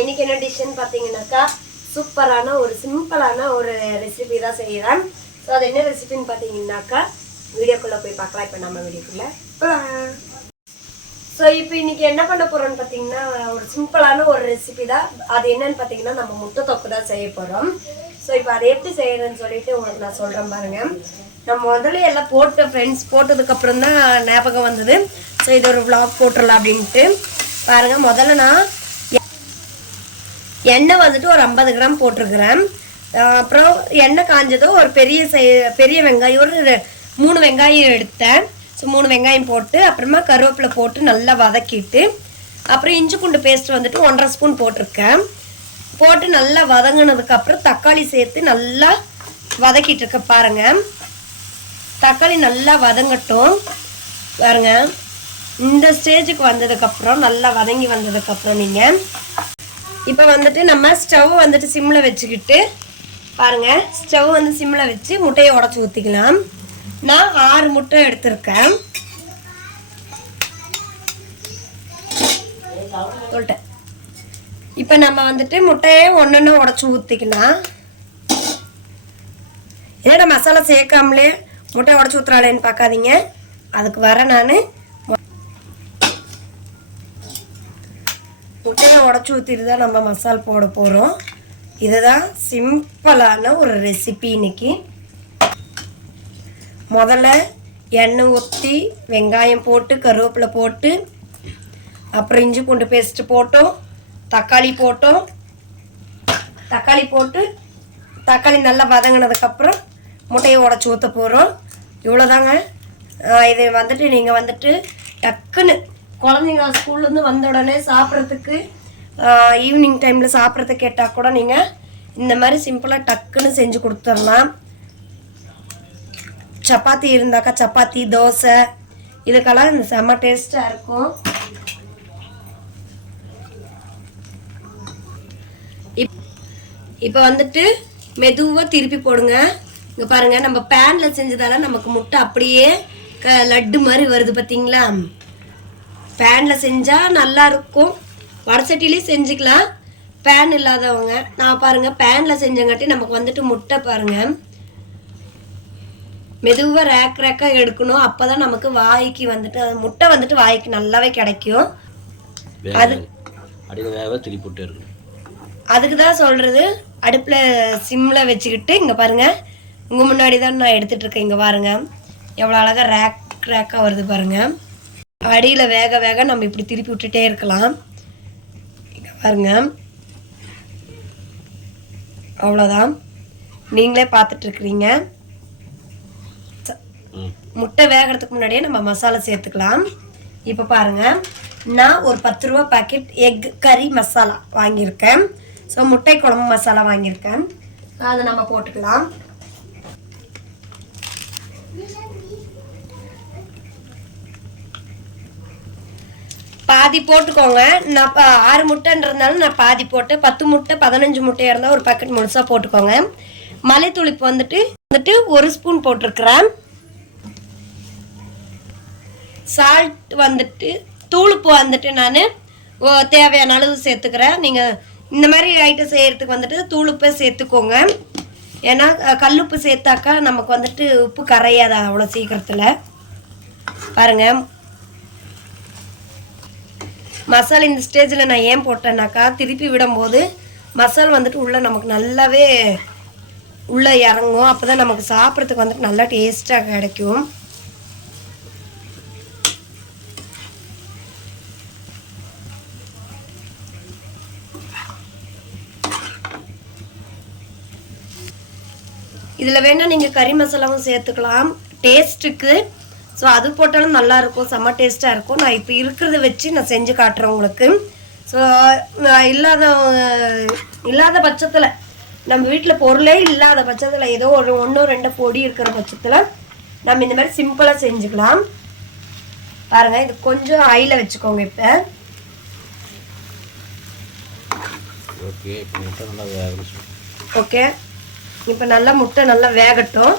இன்னைக்கு என்ன டிஷ்ஷுன்னு பார்த்தீங்கன்னாக்கா சூப்பரான ஒரு சிம்பிளான ஒரு ரெசிபி தான் செய்கிறேன் ஸோ அது என்ன ரெசிபின்னு பார்த்தீங்கன்னாக்கா வீடியோக்குள்ளே போய் பார்க்கலாம். இப்போ நம்ம வீடியோக்குள்ளே ஸோ இப்போ இன்னைக்கு என்ன பண்ண போகிறோன்னு பார்த்தீங்கன்னா ஒரு சிம்பிளான ஒரு ரெசிபி தான். அது என்னன்னு பார்த்தீங்கன்னா நம்ம முட்டை தொக்கு தான் செய்ய போகிறோம் ஸோ இப்போ அதை எப்படி செய்யறதுன்னு சொல்லிட்டு உங்களுக்கு நான் சொல்கிறேன் பாருங்கள் நம்ம முதல்ல எல்லாம் போட்டு ஃப்ரெண்ட்ஸ் போட்டதுக்கப்புறம் தான் ஞாபகம் வந்தது. ஸோ இது ஒரு விளாக் போட்டுடலாம் அப்படின்ட்டு. பாருங்கள் முதல்ல நான் எண்ணெய் வந்துட்டு ஒரு ஐம்பது கிராம் போட்டிருக்கிறேன். அப்புறம் எண்ணெய் காஞ்சதும் ஒரு பெரிய சை பெரிய வெங்காயம் ஒரு மூணு வெங்காயம் எடுத்தேன். ஸோ மூணு வெங்காயம் போட்டு அப்புறமா கருவேப்பிலை போட்டு நல்லா வதக்கிட்டு அப்புறம் இஞ்சி பூண்டு பேஸ்ட் வந்துட்டு ஒன்றரை ஸ்பூன் போட்டிருக்கேன். போட்டு நல்லா வதங்கினதுக்கப்புறம் தக்காளி சேர்த்து நல்லா வதக்கிட்டு இருக்க பாருங்க. தக்காளி நல்லா வதங்கட்டும். பாருங்க. இந்த ஸ்டேஜுக்கு வந்ததுக்கப்புறம் நல்லா வதங்கி வந்ததுக்கப்புறம் நீங்கள் இப்போ வந்துட்டு நம்ம ஸ்டவ் வந்துட்டு சிம்மில் வச்சுக்கிட்டு பாருங்கள் ஸ்டவ் வந்து சிம்மில் வச்சு முட்டையை உடச்சி ஊற்றிக்கலாம் நான் ஆறு முட்டை எடுத்திருக்கேன். சொல்லிட்டேன். இப்போ நம்ம வந்துட்டு முட்டையை ஒன்று உடச்சி ஊற்றிக்கலாம் ஏன்னா மசாலா சேர்க்காமலே முட்டை உடச்சி ஊற்றுறாளேன்னு பார்க்காதீங்க. அதுக்கு வர நான் முட்டையை உடச்சி ஊற்றிட்டு தான் நம்ம மசால் போட போகிறோம் இதுதான் சிம்பிளான ஒரு ரெசிபி இன்னைக்கு. முதல்ல எண்ணெய் ஊற்றி வெங்காயம் போட்டு கருவேப்பிலை போட்டு அப்புறம் இஞ்சி பூண்டு பேஸ்ட்டு போட்டோம் தக்காளி போட்டோம். தக்காளி போட்டு தக்காளி நல்லா வதங்கினதுக்கப்புறம் முட்டையை உடச்சி ஊற்ற போகிறோம் இவ்வளோதாங்க இதை இது வந்துட்டு நீங்கள் வந்துட்டு டக்குன்னு குழந்தைங்க ஸ்கூல்லேருந்து வந்த உடனே சாப்பிட்றதுக்கு ஈவினிங் டைமில் சாப்பிட்றத கேட்டால் கூட நீங்கள் இந்த மாதிரி சிம்பிளாக டக்குன்னு செஞ்சு கொடுத்துடலாம். சப்பாத்தி இருந்தாக்கா சப்பாத்தி தோசை இதுக்கெல்லாம் இந்த செம்ம டேஸ்ட்டாக இருக்கும். இப் இப்போ வந்துட்டு மெதுவாக திருப்பி போடுங்க. இங்கே பாருங்கள் நம்ம பேனில் செஞ்சதால நமக்கு முட்டை அப்படியே க லட்டு மாதிரி வருது பார்த்தீங்களா பேனில் செஞ்சால் நல்லாயிருக்கும் வடசட்டிலையும் செஞ்சுக்கலாம். பேன் இல்லாதவங்க. நான் பாருங்க பேனில் செஞ்சங்காட்டி நமக்கு வந்துட்டு முட்டை பாருங்க. மெதுவாக ரேக் ரேக்காக எடுக்கணும். அப்போ தான் நமக்கு வாய்க்கு வந்துட்டு அது முட்டை வந்துட்டு வாய்க்கு நல்லாவே கிடைக்கும். இருக்கணும். அதுக்கு தான் சொல்கிறது அடுப்பில் சிம்மில் வச்சுக்கிட்டு இங்கே பாருங்கள் உங்கள் முன்னாடி தான் நான் எடுத்துட்டு இருக்கேன். இங்கே பாருங்க. எவ்வளோ அழகாக ரேக் ரேக்காக வருது பாருங்க. அடியில் வேக வேக நம்ம இப்படி திருப்பி விட்டுட்டே இருக்கலாம். பாருங்க. அவ்வளோதான் நீங்களே பார்த்துட்ருக்குறீங்க முட்டை வேகிறதுக்கு முன்னாடியே நம்ம மசாலா சேர்த்துக்கலாம். இப்போ பாருங்க. நான் ஒரு பத்து ரூபா பாக்கெட் எக் கறி மசாலா வாங்கியிருக்கேன். ஸோ முட்டை குழம்பு மசாலா வாங்கியிருக்கேன். அதை நம்ம போட்டுக்கலாம். பாதி போட்டுக்கோங்க. நான் ஆறு முட்டைன்றதுனால நான் பாதி போட்டு பத்து முட்டை பதினஞ்சு முட்டையாக இருந்தால் ஒரு பாக்கெட் முழுசாக போட்டுக்கோங்க. மலைத்துளிப்பு இப்போ வந்துட்டு வந்துட்டு ஒரு ஸ்பூன் போட்டிருக்கிறேன். சால்ட் வந்துட்டு தூளுப்பு வந்துட்டு நான் தேவையான அளவு சேர்த்துக்கிறேன். நீங்கள் இந்த மாதிரி ஐட்டம் செய்கிறதுக்கு வந்துட்டு தூளுப்பை சேர்த்துக்கோங்க. ஏன்னா கல்லுப்பு சேர்த்தாக்கா நமக்கு வந்துட்டு உப்பு கரையாது அவ்வளோ சீக்கிரத்தில். பாருங்கள் மசால் இந்த ஸ்டேஜில் நான் ஏன் போட்டேன்னாக்கா திருப்பி விடும்போது மசால் வந்துட்டு உள்ளே நமக்கு நல்லாவே உள்ளே இறங்கும். அப்போ தான் நமக்கு சாப்பிட்றதுக்கு வந்துட்டு நல்லா டேஸ்ட்டாக கிடைக்கும். இதில் வேணால் நீங்கள் கறி மசாலாவும் சேர்த்துக்கலாம். டேஸ்ட்டுக்கு ஸோ அது போட்டாலும் நல்லா இருக்கும் செம்ம டேஸ்ட்டாக இருக்கும் நான் இப்போ இருக்கிறத வச்சு நான் செஞ்சு காட்டுறேன் உங்களுக்கு. ஸோ இல்லாத இல்லாத பட்சத்தில் நம்ம வீட்டில் பொருளே இல்லாத பட்சத்தில் ஏதோ ஒரு ஒன்றோ ரெண்டோ பொடி இருக்கிற பட்சத்தில் நம்ம இந்த மாதிரி சிம்பிளாக செஞ்சுக்கலாம். பாருங்கள் இது கொஞ்சம் ஆயில வச்சுக்கோங்க இப்போ. ஓகே இப்போ முட்டை நல்லா வேகணும் ஓகே. இப்போ நல்லா முட்டை நல்லா வேகட்டும்.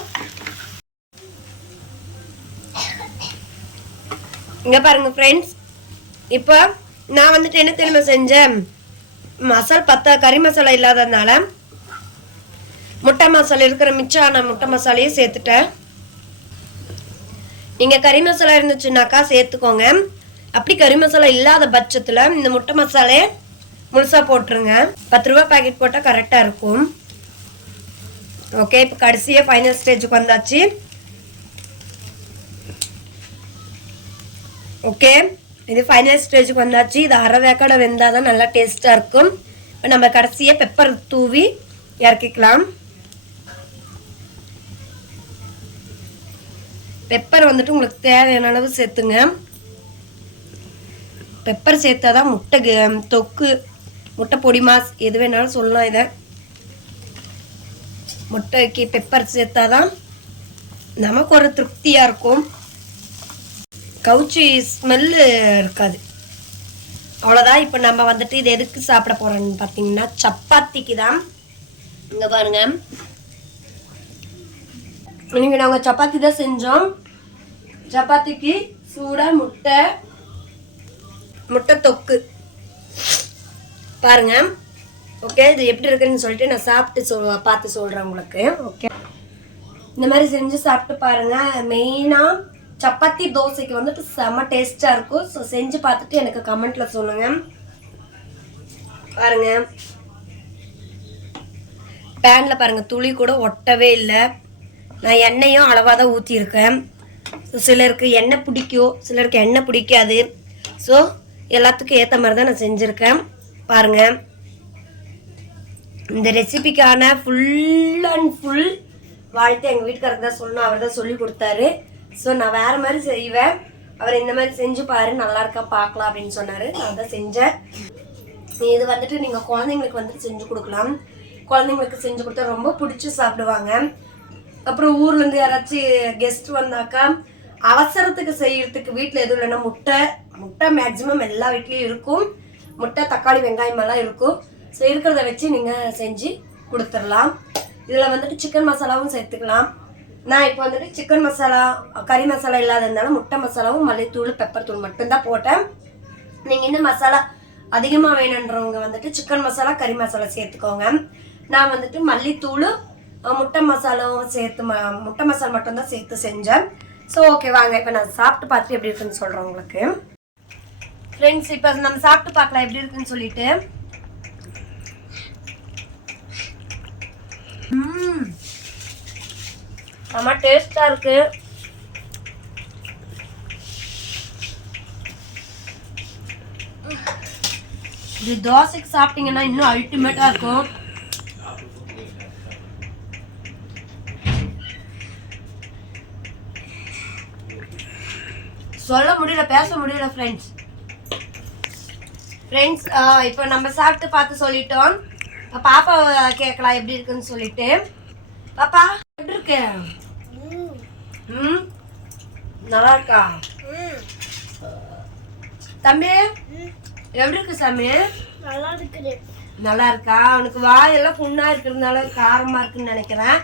இங்க பாருங்க ஃப்ரெண்ட்ஸ் இப்போ நான் வந்துட்டு என்ன தெரியுமா செஞ்சேன்? மசால் பத்தா கறி மசாலா இல்லாததுனால முட்டை மசாலா இருக்கிற மிச்சான முட்டை மசாலையும் சேர்த்துட்டேன். நீங்கள் கறி மசாலா இருந்துச்சுனாக்கா சேர்த்துக்கோங்க. அப்படி கறி மசாலா இல்லாத பட்சத்தில் இந்த முட்டை மசாலையை முழுசாக போட்டுருங்க. பத்து ரூபா பாக்கெட் போட்டால் கரெக்டாக இருக்கும். ஓகே இப்போ கடைசியாக ஃபைனல் ஸ்டேஜுக்கு வந்தாச்சு. ஓகே இது ஃபைனல் ஸ்டேஜுக்கு வந்தாச்சு. இது அரை வேக்காடை வெந்தால் தான் நல்லா டேஸ்ட்டாக இருக்கும். இப்போ நம்ம கடைசியாக பெப்பர் தூவி இறக்கிக்கலாம். பெப்பர் வந்துட்டு உங்களுக்கு தேவையான அளவு சேர்த்துங்க. பெப்பர் சேர்த்தா தான் முட்டை தொக்கு முட்டை பொடி மாஸ் எது வேணாலும் சொல்லலாம் இதை. முட்டைக்கு பெப்பர் சேர்த்தா தான் நமக்கு ஒரு திருப்தியாக இருக்கும். கவுச்சி ஸ்மெல்லு இருக்காது. அவ்வளோதான் இப்போ நம்ம வந்துட்டு இது எதுக்கு சாப்பிட போகிறோம்னு பார்த்தீங்கன்னா சப்பாத்திக்கு தான். இங்கே பாருங்க. இன்னைக்கு நாங்கள் சப்பாத்தி தான் செஞ்சோம். சப்பாத்திக்கு சூடாக முட்டை முட்டை தொக்கு. பாருங்க. ஓகே இது எப்படி இருக்குன்னு சொல்லிட்டு நான் சாப்பிட்டு சொல் பார்த்து சொல்கிறேன் உங்களுக்கு. ஓகே. இந்த மாதிரி செஞ்சு சாப்பிட்டு பாருங்கள் மெயினாக சப்பாத்தி தோசைக்கு வந்துட்டு செம்ம டேஸ்ட்டாக இருக்கும். ஸோ செஞ்சு பார்த்துட்டு எனக்கு கமெண்ட்ல சொல்லுங்க. பாருங்க. பேனில் பாருங்கள் துளி கூட ஒட்டவே இல்லை. நான் எண்ணெயும் அளவாக தான் ஊற்றியிருக்கேன் ஸோ சிலருக்கு எண்ணெய் பிடிக்கும் சிலருக்கு எண்ணெய் பிடிக்காது. ஸோ எல்லாத்துக்கும் ஏற்ற மாதிரி தான் நான் செஞ்சுருக்கேன். பாருங்கள் இந்த ரெசிபிக்கான ஃபுல் அண்ட் ஃபுல் வாழ்த்து எங்கள் வீட்டுக்காரருக்கு தான் சொல்லணும் அவர் தான் சொல்லி கொடுத்தாரு. ஸோ நான் வேறு மாதிரி செய்வேன். அவர் இந்த மாதிரி செஞ்சு பாரு நல்லா இருக்கா பார்க்கலாம் அப்படின்னு சொன்னார். நான் தான் செஞ்சேன். இது வந்துட்டு நீங்கள் குழந்தைங்களுக்கு வந்துட்டு செஞ்சு கொடுக்கலாம். குழந்தைங்களுக்கு செஞ்சு கொடுத்தா ரொம்ப பிடிச்சி சாப்பிடுவாங்க. அப்புறம் ஊர்லேருந்து யாராச்சும் கெஸ்ட் வந்தாக்கா அவசரத்துக்கு செய்யறதுக்கு வீட்டில் எதுவும் இல்லைன்னா முட்டை முட்டை மேக்ஸிமம் எல்லா வீட்லேயும் இருக்கும். முட்டை தக்காளி வெங்காயம் எல்லாம் இருக்கும். ஸோ இருக்கிறத வச்சு நீங்கள் செஞ்சு கொடுத்துடலாம். இதில் வந்துட்டு சிக்கன் மசாலாவும் சேர்த்துக்கலாம். நான் இப்போ வந்துட்டு சிக்கன் மசாலா கறி மசாலா இல்லாததுனால முட்டை மசாலாவும் மல்லித்தூள் பெப்பர் தூள் மட்டும்தான் போட்டேன். நீங்கள் இன்னும் மசாலா அதிகமாக வேணுன்றவங்க வந்துட்டு சிக்கன் மசாலா கறி மசாலா சேர்த்துக்கோங்க. நான் வந்துட்டு மல்லித்தூள் முட்டை மசாலாவும் சேர்த்து ம முட்டை மசாலா மட்டும்தான் சேர்த்து செஞ்சேன். ஸோ ஓகே வாங்க இப்போ நான் சாப்பிட்டு பார்த்துட்டு எப்படி இருக்குன்னு சொல்கிறேன் உங்களுக்கு. ஃப்ரெண்ட்ஸ் இப்போ நம்ம சாப்பிட்டு பார்க்கலாம் எப்படி இருக்குன்னு சொல்லிட்டு. ம் செம்ம டேஸ்டாக இருக்கு. இது தோசைக்கு சாப்பிட்டீங்கன்னா இன்னும் அல்டிமேட்டா இருக்கும். சொல்ல முடியல பேச முடியல ஃப்ரெண்ட்ஸ் ஃப்ரெண்ட்ஸ் இப்போ நம்ம சாப்பிட்டு பார்த்து சொல்லிட்டோம். பாப்பா கேட்கலாம் எப்படி இருக்குன்னு சொல்லிட்டு. பாப்பா எப்படி இருக்கு? ம்? நல்லா இருக்கா தம்பி? எப்படி இருக்கு சாமி? நல்லா இருக்குது நல்லா இருக்கா அவனுக்கு வாயெல்லாம் புண்ணா இருக்கிறதுனால காரமா இருக்குன்னு நினைக்கிறேன்.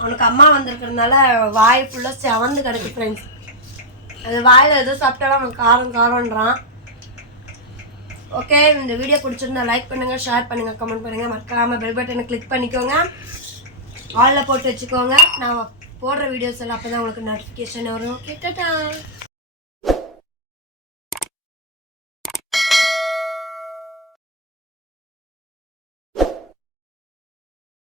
அவனுக்கு அம்மா வந்திருக்கிறதுனால வாய் ஃபுல்லாக செவந்து கிடக்கு ஃப்ரெண்ட்ஸ் அது வாயில் எதோ சாப்பிட்டாலும் அவன் காரம் காரம்ன்றான். ஓகே இந்த வீடியோ பிடிச்சிருந்தா லைக் பண்ணுங்க ஷேர் பண்ணுங்க கமெண்ட் பண்ணுங்க. மறக்காம பெல் பட்டனை கிளிக் பண்ணிக்கோங்க. ஆல்ல போட்டு வச்சுக்கோங்க. நான் போடுற வீடியோஸ் எல்லாம் அப்போ தான் உங்களுக்கு நோட்டிஃபிகேஷன் வரும். கிட்டட்டா